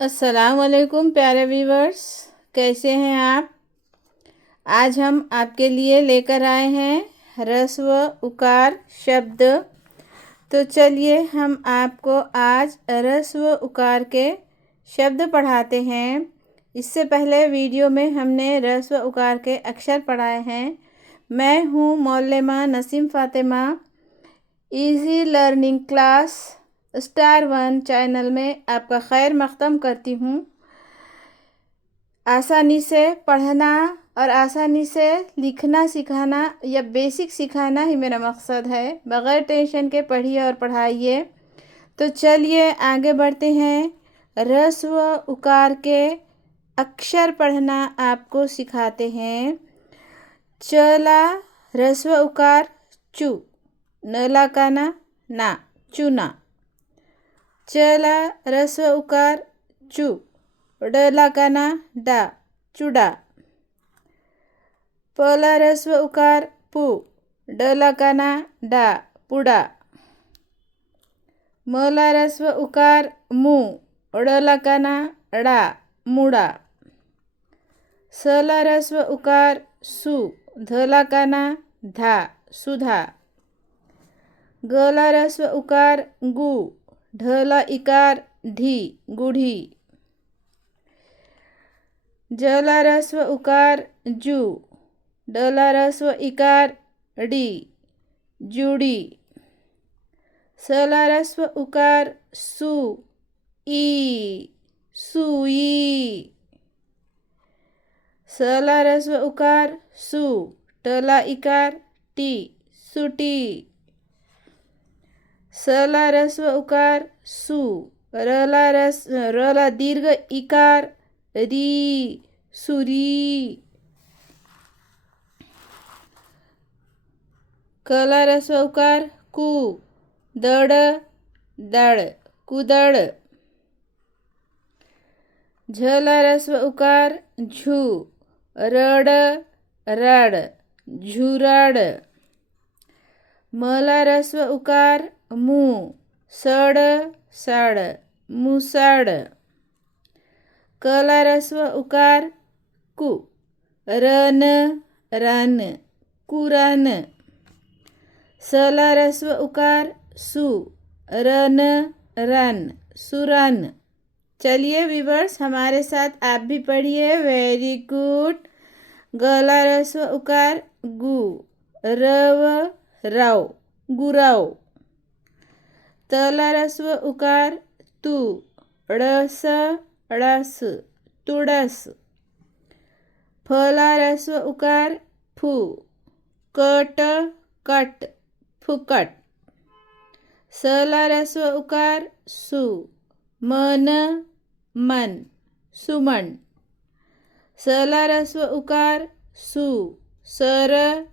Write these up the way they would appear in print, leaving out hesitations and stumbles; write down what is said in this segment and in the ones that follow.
अस्सलाम वालेकुम प्यारे व्यूवर्स, कैसे हैं आप। आज हम आपके लिए लेकर आए हैं ह्रस्व उकार शब्द। तो चलिए हम आपको आज ह्रस्व उकार के शब्द पढ़ाते हैं। इससे पहले वीडियो में हमने ह्रस्व उकार के अक्षर पढ़ाए हैं। मैं हूँ मौलमा Naseem Fatima. Easy learning class star 1 channel में आपका खैर मक़दम करती हूँ। आसानी से पढ़ना और आसानी से लिखना सिखाना या बेसिक सिखाना ही मेरा मकसद है। बग़ैर टेंशन के पढ़िए और पढ़ाइए। तो चलिए आगे बढ़ते हैं। ह्रस्व उकार के अक्षर पढ़ना आपको सिखाते हैं। चला ह्रस्व उकार चू, नला काना ना, चूना। चला ह्रस्व उकार चू, डला काना डा, चूड़ा। पला ह्रस्व उकार पू, डला काना डा, पुड़ा। मला ह्रस्व उकार मू, डला काना डा, मुड़ा। सला ह्रस्व उकार सु, धला काना धा, सुधा। गला ह्रस्व उकार गु, ढला इकार ढी, गुढ़ी। जला ह्रस्व उकार जू, डला ह्रस्व इकार डी, जूड़ी। सला ह्रस्व उकार सु, ई, सुई। सला ह्रस्व उकार सु, टला इकार टी, सुटी। सला ह्रस्व उकार सु, रला दीर्घ इकार री, सुरी। कला ह्रस्व उकार कु, दड़, दड़, कुदड़। झला ह्रस्व उकार झू, रड, रड, झुराड। मला ह्रस्व उकार मू, सड, साड, मुसाड। कला ह्रस्व उकार कु, रन, रन, कुरान। सला ह्रस्व उकार सु, रन, रन, सुरन। चलिए व्यूवर्स हमारे साथ आप भी पढ़िए। Very good. गला ह्रस्व उकार गु, रव, राव, गुराव। तला ह्रस्व उकार तू, ड़स, ड़स, तुड़स। फला ह्रस्व उकार फू, कट, कट, फुकट। सला ह्रस्व उकार सु, मन, मन, सुमन। सला ह्रस्व उकार सु, सर,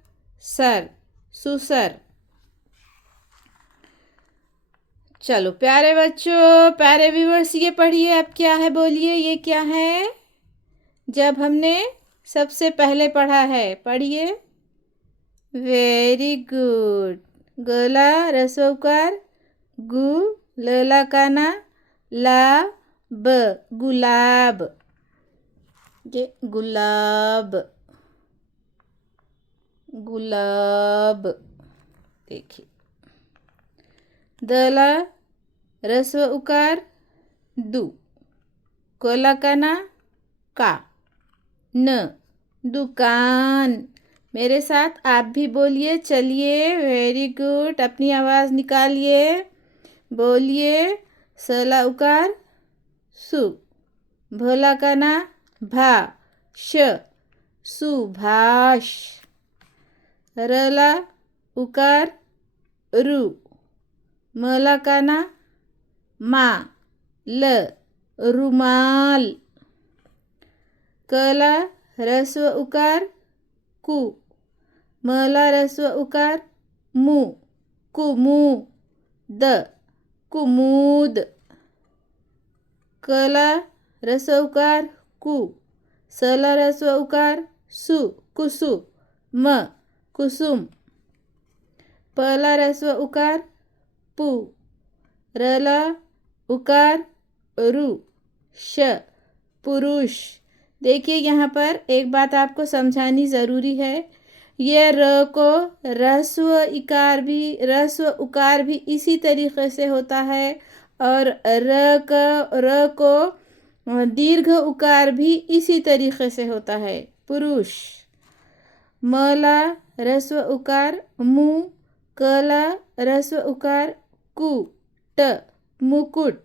सर, सुसर। चलो प्यारे बच्चों, प्यारे व्यूअर्स, ये पढ़िए। अब क्या है बोलिए, ये क्या है जब हमने सबसे पहले पढ़ा है। पढ़िए। Very good. गला ह्रस्व उकार गु, लला काना ला, ब, गुलाब। ये गुलाब, गुलाब। देखिए। दला ह्रस्व उकार दु, कोला काना का, न, दुकान। मेरे साथ आप भी बोलिए। चलिए वेरी गुड। अपनी आवाज़ निकालिए, बोलिए। सला उकार सु, भला काना भा, श, सुभाष। रला उकार रु, मला काना मा, ल, रुमाल। कला ह्रस्व उकार कु, मला ह्रस्व उकार मु, कुमु, द, कुमुद। कला ह्रस्व उकार कु, सला ह्रस्व उकार सु, कुसु, म, कुसुम। पला ह्रस्व उकार पु, रला उकार रु, श पुरुष। देखिए यहाँ पर एक बात आपको समझानी ज़रूरी है, ये र को रस्व उकार भी इसी तरीक़े से होता है और र को दीर्घ उकार भी इसी तरीक़े से होता है। पुरुष। मला रस्व उकार मु, कला रस्व उकार कु, ट मुकुट।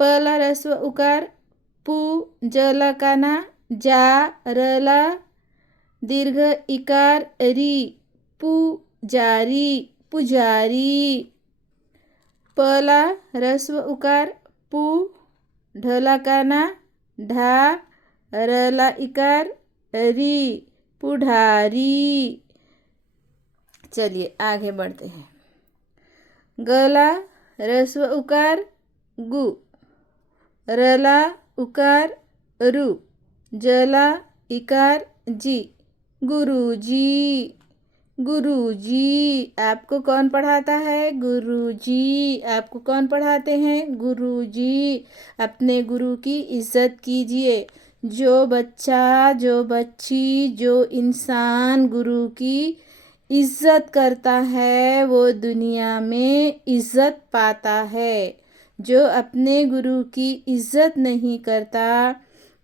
पला रस्व उकार पु, जला काना जा, रला दीर्घ इकार री, पुजारी पुजारी। पला रस्व उकार पु, ढला काना ढा, रला इकार री, पुढारी। चलिए आगे बढ़ते हैं। गला रस्व उकार गु, रला उकार रु, जला इकार जी, गुरुजी गुरुजी। आपको कौन पढ़ाता है? गुरुजी। आपको कौन पढ़ाते हैं? गुरुजी। अपने गुरु की इज्जत कीजिए। जो बच्चा, जो बच्ची, जो इंसान गुरु की इज्जत करता है वो दुनिया में इज्जत पाता है। जो अपने गुरु की इज्जत नहीं करता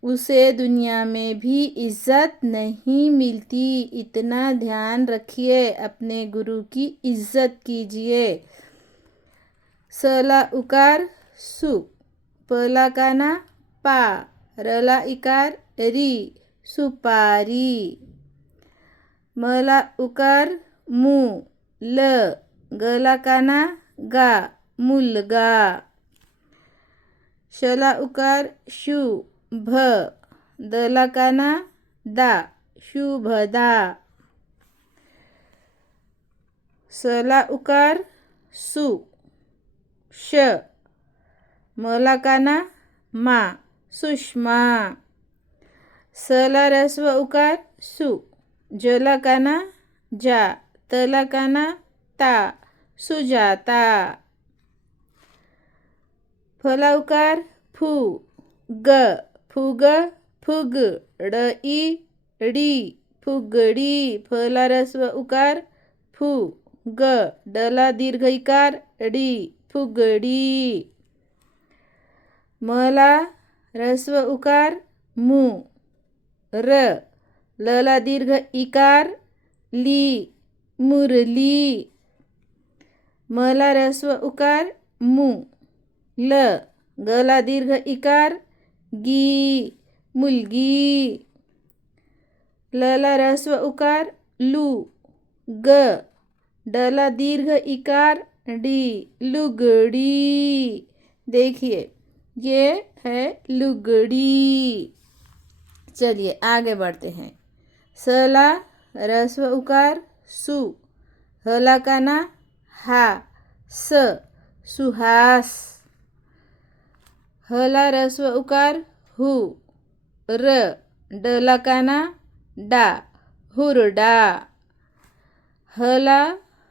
उसे दुनिया में भी इज्जत नहीं मिलती। इतना ध्यान रखिए, अपने गुरु की इज्जत कीजिए। सला उकार सु, पला काना पा, रला इकार री, सुपारी। मला उकार मु, ल, गला काना गा, मुलगा। शला उकार शु, भ, दला काना दा, शुभदा। सला उकार सु, श, मला काना मा, सुषमा। सला रस्व उकार सु, जला काना जा, तला काना ता, सुजाता। फला उकार फु, ग, फुग, फुग, ड़ी, डी, फुगडी। फला रस्व उकार फु, ग, डला दीर्घ इकार डी, फुगडी। मला रस्व उकार मु, र, लला दीर्घ इकार ली, मुरली। मला रस्व उकार मु, ल, गला दीर्घ इकार गी, मुलगी। लला रस्व उकार लू, ग, डला दीर्घ इकार डी, लुगड़ी। देखिए ये है लुगड़ी। चलिए आगे बढ़ते हैं। सला रस्व उकार सु, हला काना हा, स, सुहास। हला रस्व उकार हु, र, डला काना डा, हुरडा। हला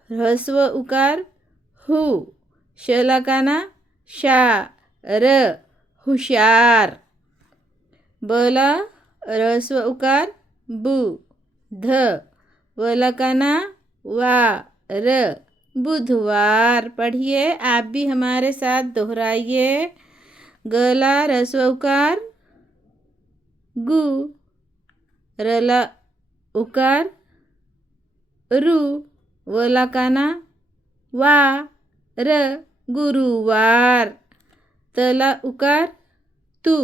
रस्व उकार हु, शला काना शा, र, हुशार। बला रस्व उकार बु, ध, वला काना वा, र, बुधवार। पढ़िए, आप भी हमारे साथ दोहराइए। गला रस्व उकार गु, रला उकार रु, वला काना वा, र, गुरुवार। तला उकार तु,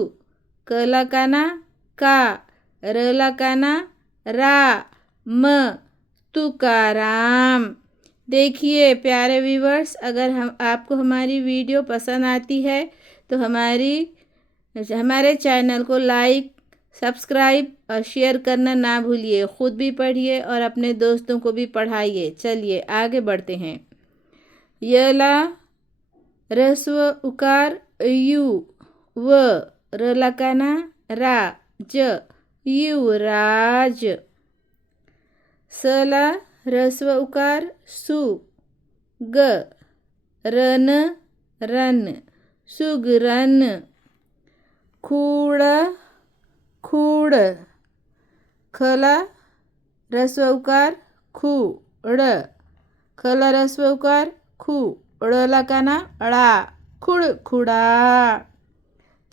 कला काना का, रला काना रा, म, तुकाराम। देखिए प्यारे व्यूवर्स, अगर आपको हमारी वीडियो पसंद आती है तो हमारे चैनल को लाइक, सब्सक्राइब और शेयर करना ना भूलिए। ख़ुद भी पढ़िए और अपने दोस्तों को भी पढ़ाइए। चलिए आगे बढ़ते हैं। यला रस्व उकार यू, व, रला काना रा, ज, युवराज। सला रस्व उकार सु, ग, रन, रन, सुगरन। खूड़ खूड़। खला रस्व उकार खू ड़। खला रस्व उकार खू ड़ला काना अड़ा खुड़ खुड़ा।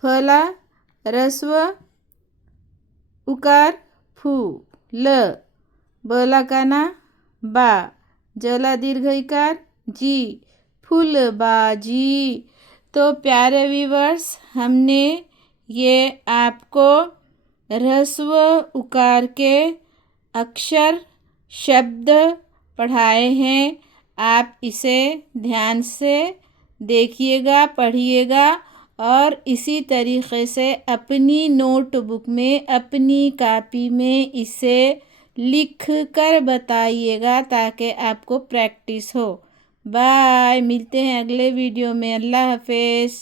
फला रस्व उकार फू ल। बला काना बा। जला दीर्घ इकार जी फूल बाजी। तो प्यारे व्यूअर्स, हमने ये आपको ह्रस्व उकार के अक्षर शब्द पढ़ाए हैं। आप इसे ध्यान से देखिएगा, पढ़िएगा और इसी तरीक़े से अपनी नोटबुक में, अपनी कापी में इसे लिख कर बताइएगा ताकि आपको प्रैक्टिस हो। बाय, मिलते हैं अगले वीडियो में। अल्लाह हाफ़िज़।